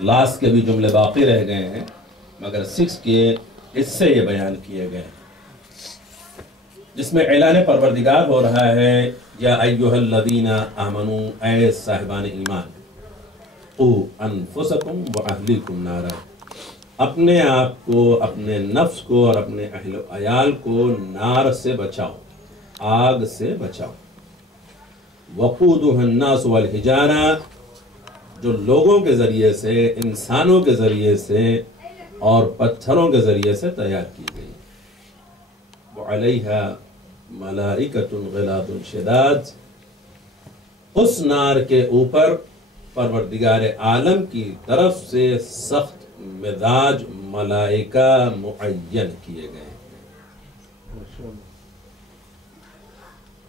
Last کے بھی جملے باقی رہ گئے ہیں، مگر 6 کے حصے یہ بیان کیے گئے ہیں، جس میں اعلان پروردگار ہو رہا ہے، یا ایھا الذین آمنوا، اے صاحبان ایمان، قوا انفسکم واہلیکم نارا، اپنے آپ کو، اپنے نفس کو اور اپنے اہل و عیال کو نار سے بچاؤ، آگ سے بچاؤ۔ وقودها الناس والحجارہ، جو لوگوں کے ذریعے سے، انسانوں کے ذریعے سے اور پتھروں کے ذریعے سے تیار کی گئی، وعلیہا ملائکۃ غلاظ شداد، اس نار کے اوپر پروردگار عالم کی طرف سے سخت مزاج ملائکہ معین کیے گئے ہیں۔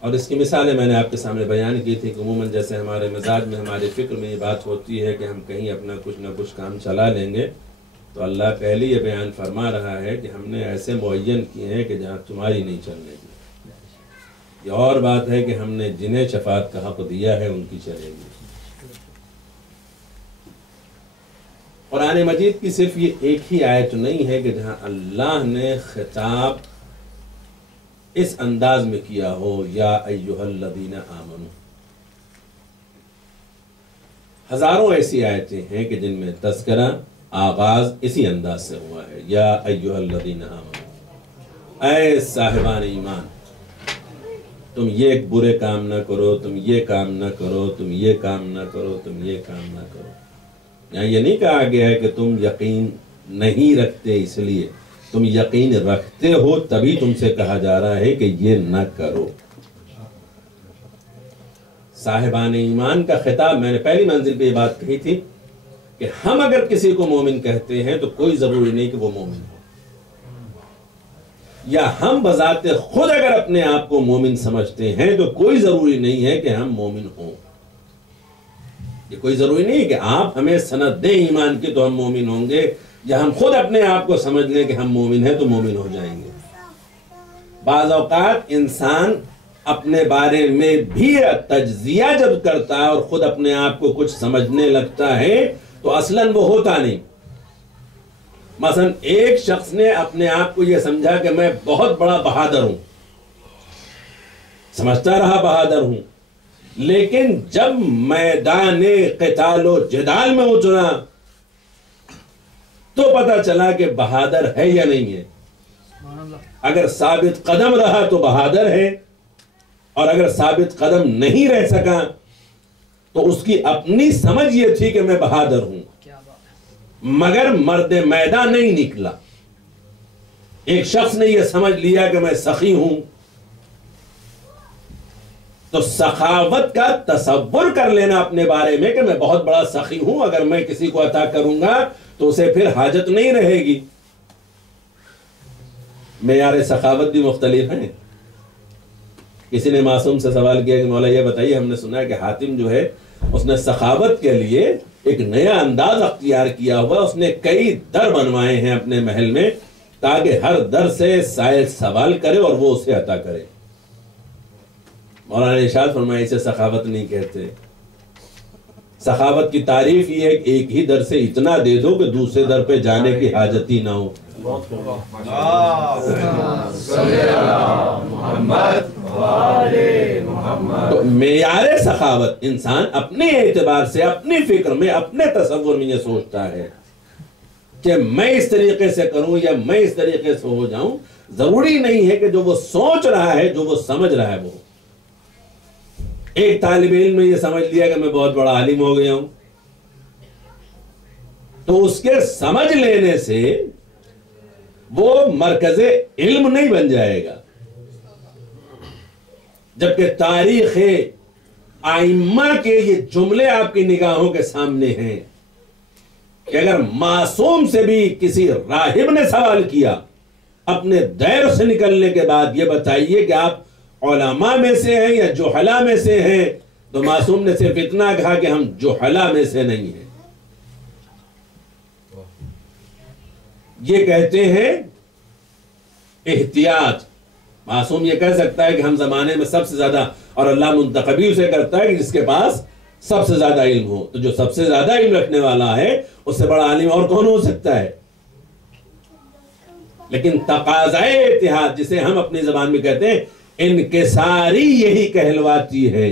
اور اس کی مثالیں میں نے آپ کے سامنے بیان کی تھی کہ عموماً جیسے ہمارے مزاج میں، ہمارے فکر میں یہ بات ہوتی ہے کہ ہم کہیں اپنا کچھ نہ کچھ کام چلا لیں گے، تو اللہ پہلے یہ بیان فرما رہا ہے کہ ہم نے ایسے معین کیے ہیں کہ جہاں تمہاری نہیں چلنے گی۔ یہ اور بات ہے کہ ہم نے جنہیں شفاعت کا حق دیا ہے ان کی چلے گی۔ قرآن مجید کی صرف یہ ایک ہی آیت نہیں ہے کہ جہاں اللہ نے خطاب اس انداز میں کیا ہو، یا ایھا الذین آمنوا۔ ہزاروں ایسی آیتیں ہیں کہ جن میں تذکرہ، آغاز اسی انداز سے ہوا ہے، یا ایھا الذین آمنوا، اے صاحبان ایمان، تم یہ برے کام نہ کرو، تم یہ کام نہ کرو، تم یہ کام نہ کرو، تم یہ کام نہ کرو۔ یہاں یہ نہیں کہا گیا ہے کہ تم یقین نہیں رکھتے اس لیے، تم یقین رکھتے ہو تبھی تم سے کہا جا رہا ہے کہ یہ نہ کرو۔ صاحبان ایمان کا خطاب، میں نے پہلی منزل پہ یہ بات کہی تھی کہ ہم اگر کسی کو مومن کہتے ہیں تو کوئی ضروری نہیں کہ وہ مومن ہو، یا ہم بذات خود اگر اپنے آپ کو مومن سمجھتے ہیں تو کوئی ضروری نہیں ہے کہ ہم مومن ہوں۔ یہ کوئی ضروری نہیں ہے کہ آپ ہمیں سند دیں ایمان کی تو ہم مومن ہوں گے، یا ہم خود اپنے آپ کو سمجھ لیں کہ ہم مومن ہیں تو مومن ہو جائیں گے۔ بعض اوقات انسان اپنے بارے میں بھی تجزیہ جب کرتا ہے اور خود اپنے آپ کو کچھ سمجھنے لگتا ہے تو اصلاً وہ ہوتا نہیں۔ مثلا ایک شخص نے اپنے آپ کو یہ سمجھا کہ میں بہت بڑا بہادر ہوں، سمجھتا رہا بہادر ہوں، لیکن جب میدان قتال و جدال میں اترا تو پتا چلا کہ بہادر ہے یا نہیں ہے۔ اگر ثابت قدم رہا تو بہادر ہے، اور اگر ثابت قدم نہیں رہ سکا تو اس کی اپنی سمجھ یہ تھی کہ میں بہادر ہوں، مگر مرد میدان نہیں نکلا۔ ایک شخص نے یہ سمجھ لیا کہ میں سخی ہوں، تو سخاوت کا تصور کر لینا اپنے بارے میں کہ میں بہت بڑا سخی ہوں، اگر میں کسی کو عطا کروں گا تو اسے پھر حاجت نہیں رہے گی۔ معیار سخاوت بھی مختلف ہیں۔ کسی نے معصوم سے سوال کیا کہ مولا یہ بتائیے، ہم نے سنا ہے کہ حاتم جو ہے اس نے سخاوت کے لیے ایک نیا انداز اختیار کیا ہوا، اس نے کئی در بنوائے ہیں اپنے محل میں تاکہ ہر در سے سائل سوال کرے اور وہ اسے عطا کرے۔ مولانا نے ارشاد فرمایا اسے سخاوت نہیں کہتے۔ سخاوت کی تعریف یہ ہے کہ ایک ہی در سے اتنا دے دو کہ دوسرے در پہ جانے کی حاجت ہی نہ ہو۔ تو معیار سخاوت انسان اپنے اعتبار سے، اپنی فکر میں، اپنے تصور میں یہ سوچتا ہے کہ میں اس طریقے سے کروں یا میں اس طریقے سے ہو جاؤں۔ ضروری نہیں ہے کہ جو وہ سوچ رہا ہے، جو وہ سمجھ رہا ہے وہ۔ ایک طالب علم نے یہ سمجھ لیا کہ میں بہت بڑا عالم ہو گیا ہوں، تو اس کے سمجھ لینے سے وہ مرکز علم نہیں بن جائے گا، جبکہ تاریخ ائمہ کے یہ جملے آپ کی نگاہوں کے سامنے ہیں کہ اگر معصوم سے بھی کسی راہب نے سوال کیا اپنے دائر سے نکلنے کے بعد، یہ بتائیے کہ آپ علماء میں سے ہیں یا جہلا میں سے ہیں، تو معصوم نے صرف اتنا کہا کہ ہم جہلا میں سے نہیں ہیں۔ یہ کہتے ہیں احتیاط۔ معصوم یہ کہہ سکتا ہے کہ ہم زمانے میں سب سے زیادہ، اور اللہ منتخبی اسے کرتا ہے کہ جس کے پاس سب سے زیادہ علم ہو، تو جو سب سے زیادہ علم رکھنے والا ہے اس سے بڑا عالم اور کون ہو سکتا ہے؟ لیکن تقاضائے اتحاد جسے ہم اپنی زبان میں کہتے ہیں انکساری یہی کہلواتی ہے،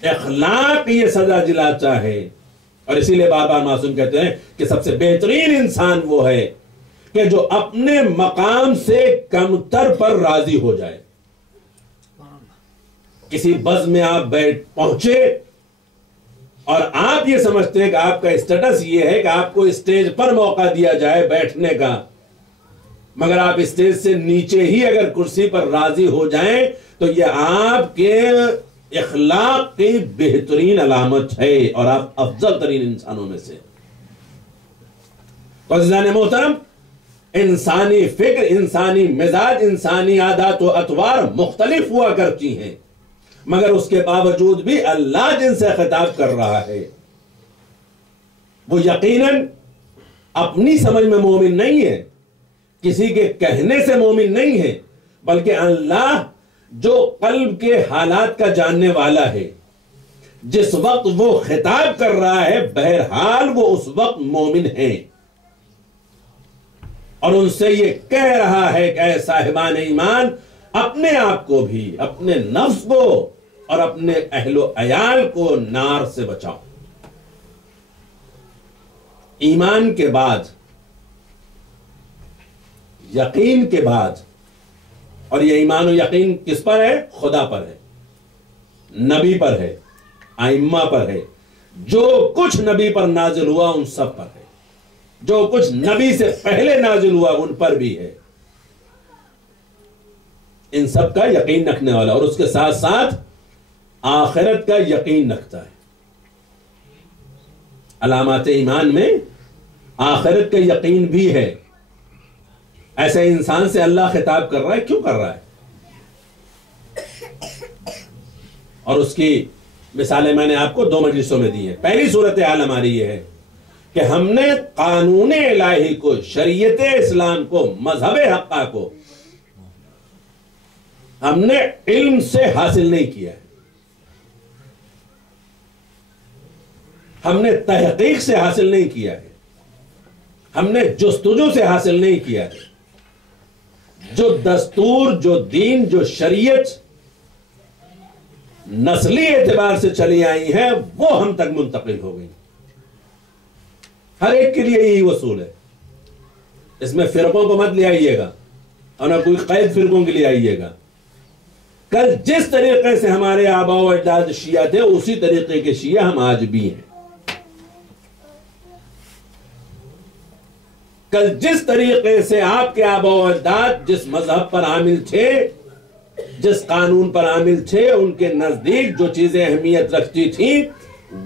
اخلاق یہ سزا دلاتا ہے. اور اسی لیے بار بار معصوم کہتے ہیں کہ سب سے بہترین انسان وہ ہے کہ جو اپنے مقام سے کمتر پر راضی ہو جائے. کسی بز میں آپ پہنچے اور آپ یہ سمجھتے ہیں کہ آپ کا اسٹیٹس یہ ہے کہ آپ کو اسٹیج پر موقع دیا جائے بیٹھنے کا، مگر آپ اسٹیج سے نیچے ہی اگر کرسی پر راضی ہو جائیں تو یہ آپ کے اخلاق کی بہترین علامت ہے اور آپ افضل ترین انسانوں میں سے. تو عزیزان محترم، انسانی فکر، انسانی مزاج، انسانی عادات و اطوار مختلف ہوا کرتی ہیں، مگر اس کے باوجود بھی اللہ جن سے خطاب کر رہا ہے وہ یقیناً اپنی سمجھ میں مومن نہیں ہے، کسی کے کہنے سے مومن نہیں ہے، بلکہ اللہ جو قلب کے حالات کا جاننے والا ہے، جس وقت وہ خطاب کر رہا ہے بہرحال وہ اس وقت مومن ہے، اور ان سے یہ کہہ رہا ہے کہ اے صاحبان ایمان، اپنے آپ کو بھی، اپنے نفس کو اور اپنے اہل و عیال کو نار سے بچاؤ. ایمان کے بعد، یقین کے بعد، اور یہ ایمان و یقین کس پر ہے؟ خدا پر ہے، نبی پر ہے، ائمہ پر ہے. جو کچھ نبی پر نازل ہوا ان سب پر ہے، جو کچھ نبی سے پہلے نازل ہوا ان پر بھی ہے. ان سب کا یقین رکھنے والا، اور اس کے ساتھ ساتھ آخرت کا یقین رکھتا ہے. علامات ایمان میں آخرت کا یقین بھی ہے. ایسے انسان سے اللہ خطاب کر رہا ہے، کیوں کر رہا ہے؟ اور اس کی مثالیں میں نے آپ کو 2 مجلسوں میں دی ہیں. پہلی صورتحال ہماری یہ ہے کہ ہم نے قانون الہی کو، شریعت اسلام کو، مذہب حقہ کو ہم نے علم سے حاصل نہیں کیا ہے، ہم نے تحقیق سے حاصل نہیں کیا ہے، ہم نے جستجو سے حاصل نہیں کیا ہے. جو دستور، جو دین، جو شریعت نسلی اعتبار سے چلی آئی ہیں وہ ہم تک منتقل ہو گئی. ہر ایک کے لیے یہی اصول ہے. اس میں فرقوں کو مت لے آئیے گا اور نہ کوئی قید فرقوں کے لیے آئیے گا. کل جس طریقے سے ہمارے آباء و اجداد شیعہ تھے اسی طریقے کے شیعہ ہم آج بھی ہیں. کل جس طریقے سے آپ کے آباء و اجداد جس مذہب پر عامل تھے، جس قانون پر عامل تھے، ان کے نزدیک جو چیزیں اہمیت رکھتی تھیں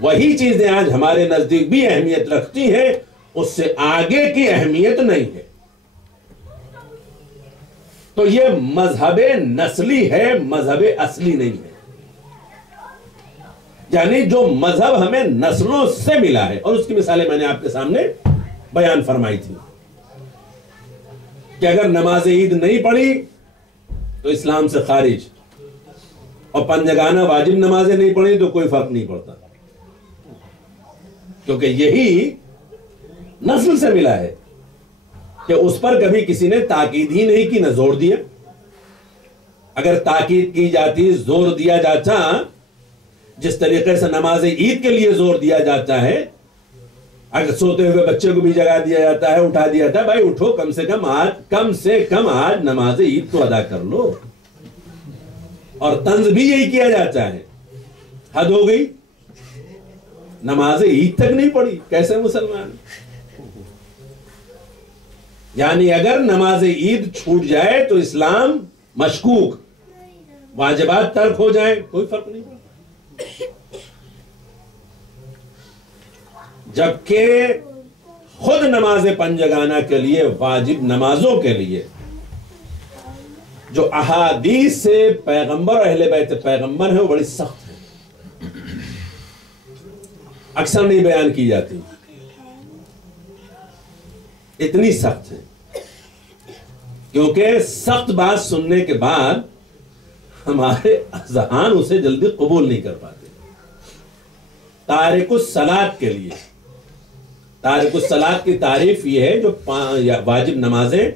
وہی چیزیں آج ہمارے نزدیک بھی اہمیت رکھتی ہیں. اس سے آگے کی اہمیت نہیں ہے. تو یہ مذہب نسلی ہے، مذہب اصلی نہیں ہے. یعنی جو مذہب ہمیں نسلوں سے ملا ہے، اور اس کی مثالیں میں نے آپ کے سامنے بیان فرمائی تھی کہ اگر نماز عید نہیں پڑھی تو اسلام سے خارج، اور پنجگانہ واجب نمازیں نہیں پڑھی تو کوئی فرق نہیں پڑتا، کیونکہ یہی نسل سے ملا ہے کہ اس پر کبھی کسی نے تاکید ہی نہیں کی، نہ زور دیا. اگر تاکید کی جاتی، زور دیا جاتا، جس طریقے سے نماز عید کے لیے زور دیا جاتا ہے، اگر سوتے ہوئے بچے کو بھی جگا دیا جاتا ہے، اٹھا دیا جاتا ہے، بھائی اٹھو، کم سے کم آج نماز عید تو ادا کر لو. اور طنز بھی یہی کیا جاتا ہے. حد ہو گئی، نماز عید تک نہیں پڑھی، کیسے مسلمان؟ یعنی اگر نماز عید چھوٹ جائے تو اسلام مشکوک، واجبات ترک ہو جائیں کوئی فرق نہیں پڑتا. جبکہ خود نماز پنجگانہ کے لیے، واجب نمازوں کے لیے جو احادیث سے پیغمبر اور اہل بیت پیغمبر ہیں وہ بڑی سخت ہے، اکثر نہیں بیان کی جاتی، اتنی سخت ہے کیونکہ سخت بات سننے کے بعد ہمارے اذہان اسے جلدی قبول نہیں کر پاتے. تارک الصلاۃ کے لیے، تارک الصلاۃ کی تعریف یہ ہے جو واجب نمازیں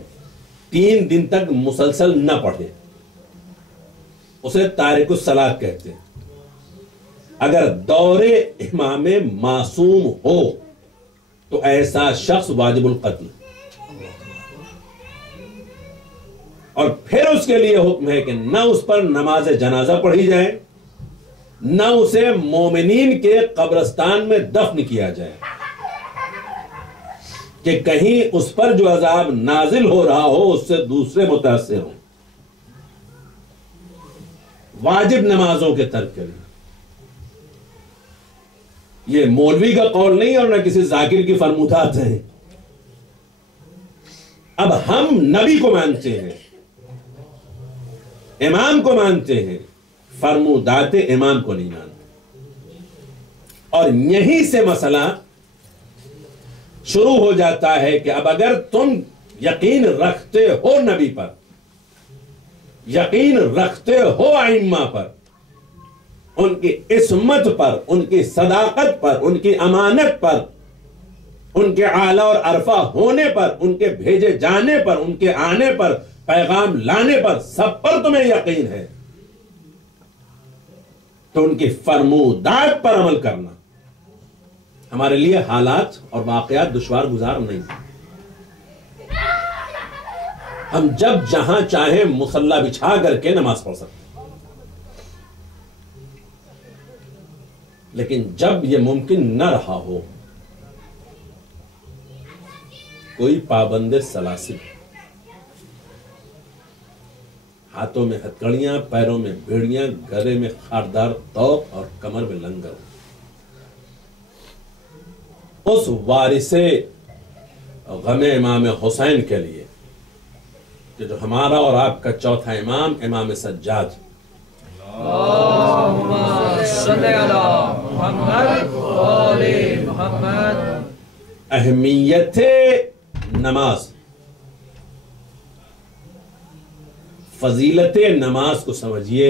3 دن تک مسلسل نہ پڑھے، اسے تارک الصلاۃ کہتے ہیں۔ اگر دور امام معصوم ہو تو ایسا شخص واجب القتل، اور پھر اس کے لیے حکم ہے کہ نہ اس پر نماز جنازہ پڑھی جائے، نہ اسے مومنین کے قبرستان میں دفن کیا جائے، کہ کہیں اس پر جو عذاب نازل ہو رہا ہو اس سے دوسرے متاثر ہوں۔ واجب نمازوں کے ترک کے لیے یہ مولوی کا قول نہیں اور نہ کسی ذاکر کی فرمودات ہیں۔ اب ہم نبی کو مانتے ہیں، امام کو مانتے ہیں، فرمودات امام کو نہیں مانتے، اور یہیں سے مسئلہ شروع ہو جاتا ہے کہ اب اگر تم یقین رکھتے ہو نبی پر، یقین رکھتے ہو ائمہ پر، ان کی عصمت پر، ان کی صداقت پر، ان کی امانت پر، ان کے اعلیٰ اور عرفہ ہونے پر، ان کے بھیجے جانے پر، ان کے آنے پر، پیغام لانے پر، سب پر تمہیں یقین ہے، تو ان کی فرمودات پر عمل کرنا ہمارے لیے حالات اور واقعات دشوار گزار نہیں۔ ہم جب جہاں چاہیں مصلی بچھا کر کے نماز پڑھ سکتے ہیں، لیکن جب یہ ممکن نہ رہا ہو، کوئی پابند سلاسل، ہاتھوں میں ہتکڑیاں، پیروں میں بیڑیاں، گلے میں خاردار توق اور کمر میں لنگر، اس وارث غم امام حسین کے لیے کہ جو ہمارا اور آپ کا چوتھا امام، امام سجاد، اللہم صلی علی محمد وآل محمد، اہمیت نماز، فضیلت نماز کو سمجھیے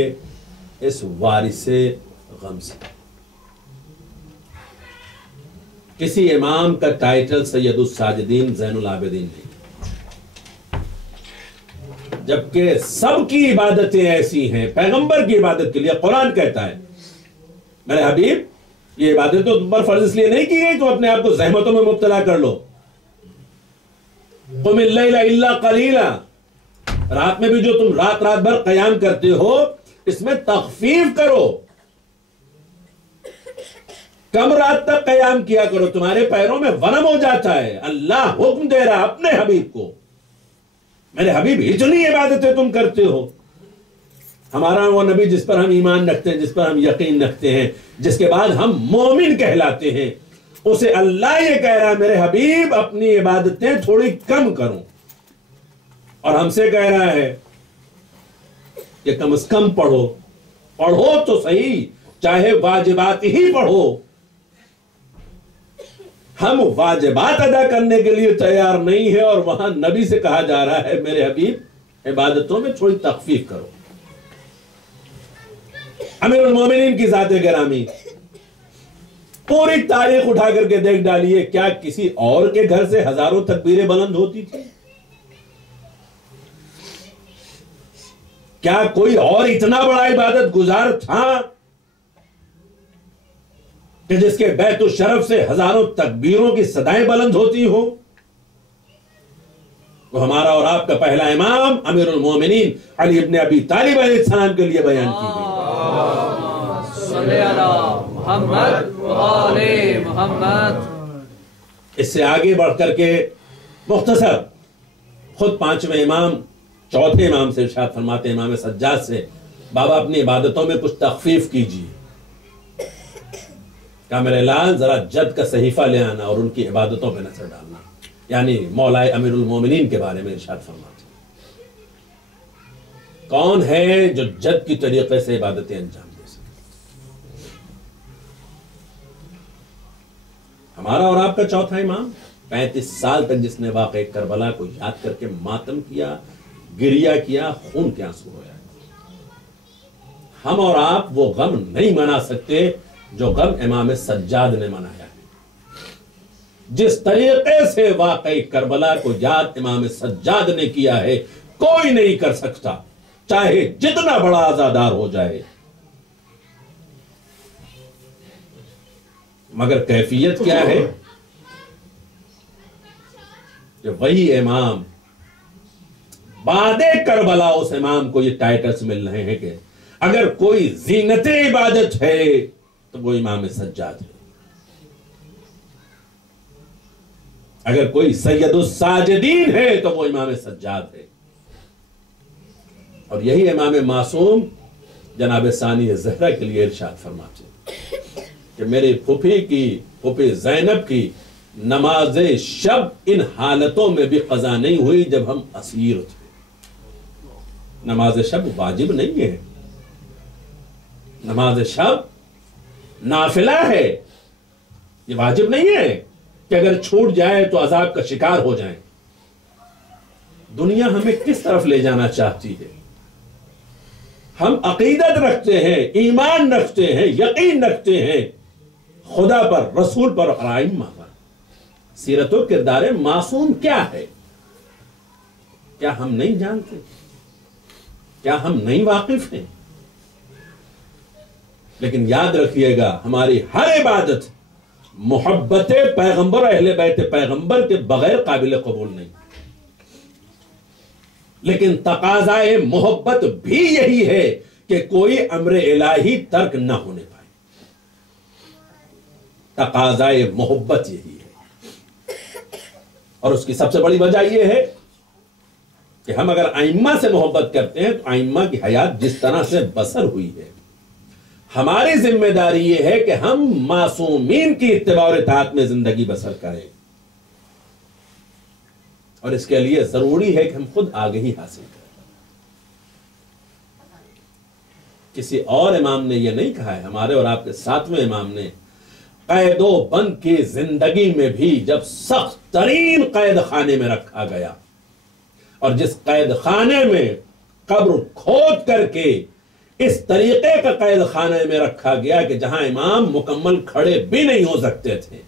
اس وارث غم سے۔ کسی امام کا ٹائٹل سید الساجدین زین العابدین نہیں، جبکہ سب کی عبادتیں ایسی ہیں، پیغمبر کی عبادت کے لیے قرآن کہتا ہے میرے حبیب یہ عبادت تو تم پر فرض اس لیے نہیں کی گئی تم اپنے آپ کو زحمتوں میں مبتلا کر لو، قم اللیل الا قلیلا، رات میں بھی جو تم رات بھر قیام کرتے ہو اس میں تخفیف کرو، کم رات تک قیام کیا کرو، تمہارے پیروں میں ورم ہو جاتا ہے۔ اللہ حکم دے رہا اپنے حبیب کو، میرے حبیب اتنی عبادتیں تم کرتے ہو۔ ہمارا وہ نبی جس پر ہم ایمان رکھتے ہیں، جس پر ہم یقین رکھتے ہیں، جس کے بعد ہم مومن کہلاتے ہیں، اسے اللہ یہ کہہ رہا ہے میرے حبیب اپنی عبادتیں تھوڑی کم کرو، اور ہم سے کہہ رہا ہے کہ کم از کم پڑھو، پڑھو تو صحیح، چاہے واجبات ہی پڑھو۔ ہم واجبات ادا کرنے کے لیے تیار نہیں ہے، اور وہاں نبی سے کہا جا رہا ہے میرے حبیب عبادتوں میں تھوڑی تخفیف کرو۔ امیر المومنین کی ذات گرامی، پوری تاریخ اٹھا کر کے دیکھ ڈالیے، کیا کسی اور کے گھر سے ہزاروں تکبیریں بلند ہوتی تھی؟ کیا کوئی اور اتنا بڑا عبادت گزار تھا کہ جس کے بیت الشرف سے ہزاروں تکبیروں کی صدائیں بلند ہوتی ہوں؟ وہ ہمارا اور آپ کا پہلا امام امیر المومنین علی ابن ابی طالب علیہ السلام کے لیے بیان کی گئی۔ صلی علی محمد وآل محمد۔ اس سے آگے بڑھ کر کے مختصر خود پانچویں امام چوتھے امام سے ارشاد فرماتے ہیں، امام سجاد سے، بابا اپنی عبادتوں میں کچھ تخفیف کیجیے۔ کہا میرے لال ذرا جد کا صحیفہ لے آنا اور ان کی عبادتوں پہ نظر ڈالنا، یعنی مولا امیر المومنین کے بارے میں ارشاد فرماتے ہیں کون ہے جو جد کی طریقے سے عبادتیں انجام دے سکے۔ ہمارا اور آپ کا چوتھا امام 35 سال تک جس نے واقع کربلا کو یاد کر کے ماتم کیا، گریہ کیا، خون کے آنسو رویا، ہم اور آپ وہ غم نہیں منا سکتے جو غم امام سجاد نے منایا ہے. جس طریقے سے واقعی کربلا کو یاد امام سجاد نے کیا ہے کوئی نہیں کر سکتا، چاہے جتنا بڑا عزادار ہو جائے. مگر کیفیت کیا ہے کہ وہی امام بعد کربلا اس امام کو یہ ٹائٹلز مل رہے ہیں کہ اگر کوئی زینت عبادت ہے تو وہ امام سجاد ہے، اگر کوئی سید الساجدین ہے تو وہ امام سجاد ہے. اور یہی امام معصوم جناب ثانی زہرا کے لیے ارشاد فرماتے ہیں کہ میری پھوپھی زینب کی نماز شب ان حالتوں میں بھی قضا نہیں ہوئی جب ہم اسیر تھے. نماز شب واجب نہیں ہے، نماز شب نافلہ ہے، یہ واجب نہیں ہے کہ اگر چھوٹ جائے تو عذاب کا شکار ہو جائیں. دنیا ہمیں کس طرف لے جانا چاہتی ہے؟ ہم عقیدت رکھتے ہیں، ایمان رکھتے ہیں، یقین رکھتے ہیں خدا پر، رسول پر اور ائمہ پر. سیرت و کردار معصوم کیا ہے؟ کیا ہم نہیں جانتے؟ کیا ہم نہیں واقف ہیں؟ لیکن یاد رکھیے گا ہماری ہر عبادت محبت پیغمبر اہل بیت پیغمبر کے بغیر قابل قبول نہیں. لیکن تقاضائے محبت بھی یہی ہے کہ کوئی امر الہی ترک نہ ہونے پائے. تقاضائے محبت یہی ہے، اور اس کی سب سے بڑی وجہ یہ ہے کہ ہم اگر ائمہ سے محبت کرتے ہیں تو ائمہ کی حیات جس طرح سے بسر ہوئی ہے، ہماری ذمہ داری یہ ہے کہ ہم معصومین کی اتباع اور اطاعت میں زندگی بسر کریں. اور اس کے لیے ضروری ہے کہ ہم خود آگہی حاصل کریں. کسی اور امام نے یہ نہیں کہا ہے، ہمارے اور آپ کے ساتویں امام نے قید و بند کی زندگی میں بھی جب سخت ترین قید خانے میں رکھا گیا، اور جس قید خانے میں قبر کھود کر کے اس طریقے کا قید خانے میں رکھا گیا کہ جہاں امام مکمل کھڑے بھی نہیں ہو سکتے تھے،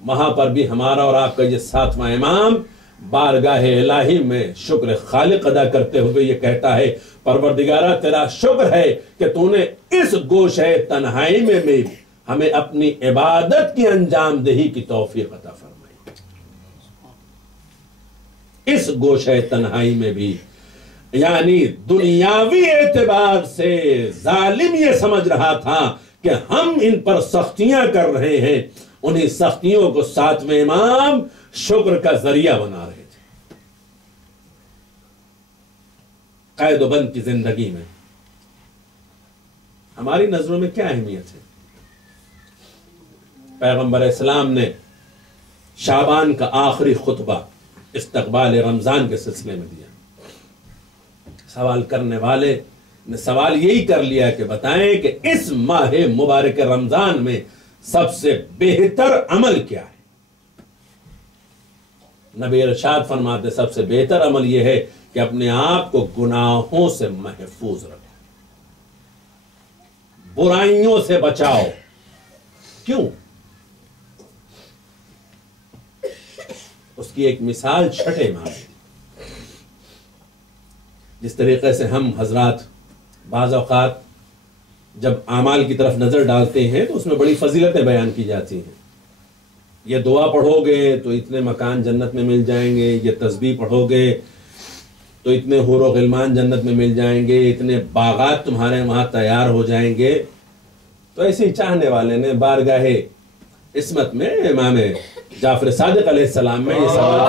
وہاں پر بھی ہمارا اور آپ کا یہ ساتواں امام بارگاہ الہی میں شکر خالق ادا کرتے ہوئے یہ کہتا ہے پروردگارہ تیرا شکر ہے کہ تو نے اس گوشہ تنہائی میں بھی ہمیں اپنی عبادت کی انجام دہی کی توفیق عطا فرمائی. اس گوشہ تنہائی میں بھی، یعنی دنیاوی اعتبار سے ظالم یہ سمجھ رہا تھا کہ ہم ان پر سختیاں کر رہے ہیں، انہی سختیوں کو ساتویں امام شکر کا ذریعہ بنا رہے تھے. قید و بند کی زندگی میں ہماری نظروں میں کیا اہمیت ہے؟ پیغمبر اسلام نے شعبان کا آخری خطبہ استقبال رمضان کے سلسلے میں دیا. سوال کرنے والے نے سوال یہی کر لیا کہ بتائیں کہ اس ماہ مبارک رمضان میں سب سے بہتر عمل کیا ہے؟ نبی ارشاد فرماتے سب سے بہتر عمل یہ ہے کہ اپنے آپ کو گناہوں سے محفوظ رکھو، برائیوں سے بچاؤ. کیوں؟ اس کی ایک مثال چھٹے امام. جس طریقے سے ہم حضرات بعض اوقات جب اعمال کی طرف نظر ڈالتے ہیں تو اس میں بڑی فضیلتیں بیان کی جاتی ہیں. یہ دعا پڑھو گے تو اتنے مکان جنت میں مل جائیں گے، یہ تسبیح پڑھو گے تو اتنے حور و غلمان جنت میں مل جائیں گے، اتنے باغات تمہارے وہاں تیار ہو جائیں گے. تو ایسے ہی چاہنے والے نے بارگاہ عصمت میں امام جعفر صادق علیہ السلام میں یہ سوال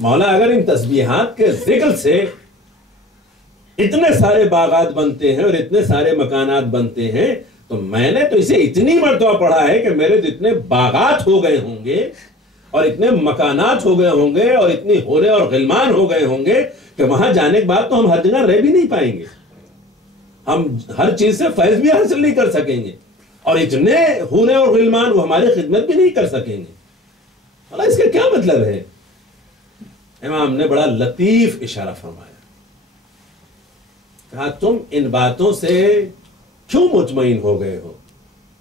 مولا اگر ان تسبیحات کے ذکر سے اتنے سارے باغات بنتے ہیں اور اتنے سارے مکانات بنتے ہیں تو میں نے تو اسے اتنی مرتبہ پڑھا ہے کہ میرے اتنے باغات ہو گئے ہوں گے اور اتنے مکانات ہو گئے ہوں گے اور اتنی حوریں اور غلمان ہو گئے ہوں گے کہ وہاں جانے کے بعد تو ہم ہر جگہ رہ بھی نہیں پائیں گے، ہم ہر چیز سے فیض بھی حاصل نہیں کر سکیں گے، اور اتنے حوریں اور غلمان وہ ہماری خدمت بھی نہیں کر سکیں گے. اللہ اس کا کیا مطلب ہے؟ امام نے بڑا لطیف اشارہ فرمایا. کہا تم ان باتوں سے کیوں مطمئن ہو گئے ہو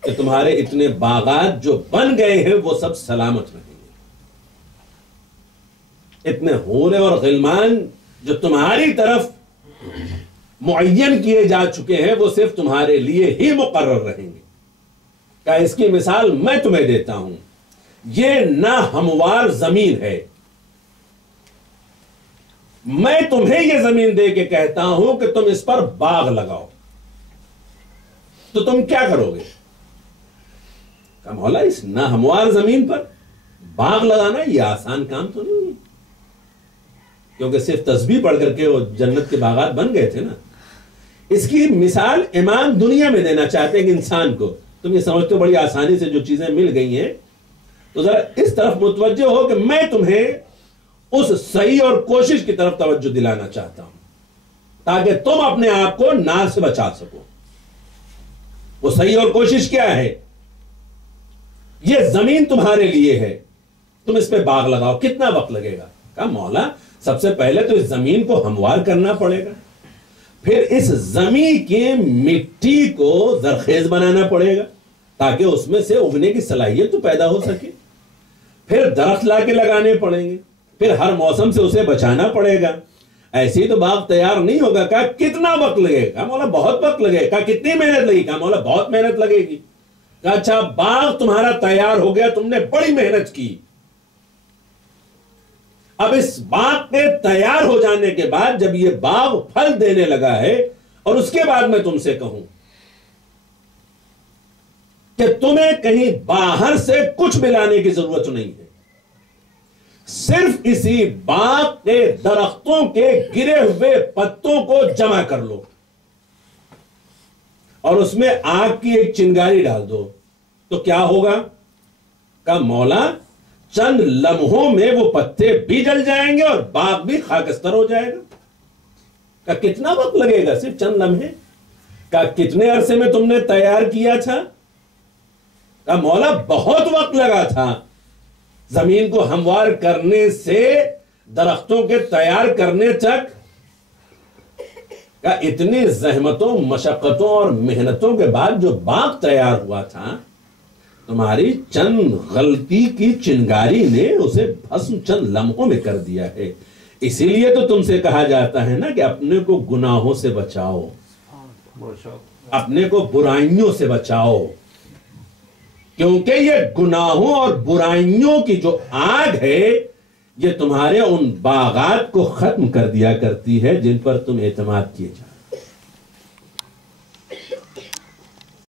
کہ تمہارے اتنے باغات جو بن گئے ہیں وہ سب سلامت رہیں گے؟ اتنے حور اور غلمان جو تمہاری طرف معین کیے جا چکے ہیں وہ صرف تمہارے لیے ہی مقرر رہیں گے۔ کہ اس کی مثال میں تمہیں دیتا ہوں، یہ ناہموار زمین ہے، میں تمہیں یہ زمین دے کے کہتا ہوں کہ تم اس پر باغ لگاؤ، تو تم کیا کرو گے؟ کہ مولا اس ناہموار زمین پر باغ لگانا یہ آسان کام تو نہیں ہے، کیونکہ صرف تسبیح پڑھ کر کے وہ جنت کے باغات بن گئے تھے نا۔ اس کی مثال امام دنیا میں دینا چاہتے ہیں کہ انسان کو تم یہ سمجھتے ہو بڑی آسانی سے جو چیزیں مل گئی ہیں، تو ذرا اس طرف متوجہ ہو کہ میں تمہیں اس صحیح اور کوشش کی طرف توجہ دلانا چاہتا ہوں تاکہ تم اپنے آپ کو نار سے بچا سکو۔ وہ صحیح اور کوشش کیا ہے؟ یہ زمین تمہارے لیے ہے، تم اس پہ باغ لگاؤ، کتنا وقت لگے گا؟ کہا مولا سب سے پہلے تو اس زمین کو ہموار کرنا پڑے گا، پھر اس زمین کی مٹی کو زرخیز بنانا پڑے گا تاکہ اس میں سے اگنے کی صلاحیت تو پیدا ہو سکے، پھر درخت لا کے لگانے پڑیں گے، پھر ہر موسم سے اسے بچانا پڑے گا، ایسے ہی تو باغ تیار نہیں ہوگا۔ کہا کتنا وقت لگے گا؟ مولا بہت وقت لگے گا۔ کہا کتنی محنت لگے گی؟ مولا بہت محنت لگے گی۔ کہا اچھا باغ تمہارا تیار ہو گیا، تم نے بڑی محنت کی، اب اس باغ کے تیار ہو جانے کے بعد جب یہ باغ پھل دینے لگا ہے اور اس کے بعد میں تم سے کہوں کہ تمہیں کہیں باہر سے کچھ ملانے کی ضرورت نہیں ہے، صرف اسی باغ کے درختوں کے گرے ہوئے پتوں کو جمع کر لو اور اس میں آگ کی ایک چنگاری ڈال دو تو کیا ہوگا؟ کہ مولا چند لمحوں میں وہ پتے بھی جل جائیں گے اور باغ بھی خاکستر ہو جائے گا۔ کہ کتنا وقت لگے گا؟ صرف چند لمحے۔ کہ کتنے عرصے میں تم نے تیار کیا تھا؟ کہ مولا بہت وقت لگا تھا، زمین کو ہموار کرنے سے درختوں کے تیار کرنے تک۔ کہ اتنی زحمتوں مشقتوں اور محنتوں کے بعد جو باغ تیار ہوا تھا، تمہاری چند غلطی کی چنگاری نے اسے بھسم چند لمحوں میں کر دیا ہے۔ اسی لیے تو تم سے کہا جاتا ہے نا کہ اپنے کو گناہوں سے بچاؤ، اپنے کو برائیوں سے بچاؤ، کیونکہ یہ گناہوں اور برائیوں کی جو آگ ہے یہ تمہارے ان باغات کو ختم کر دیا کرتی ہے جن پر تم اعتماد کیے جاتے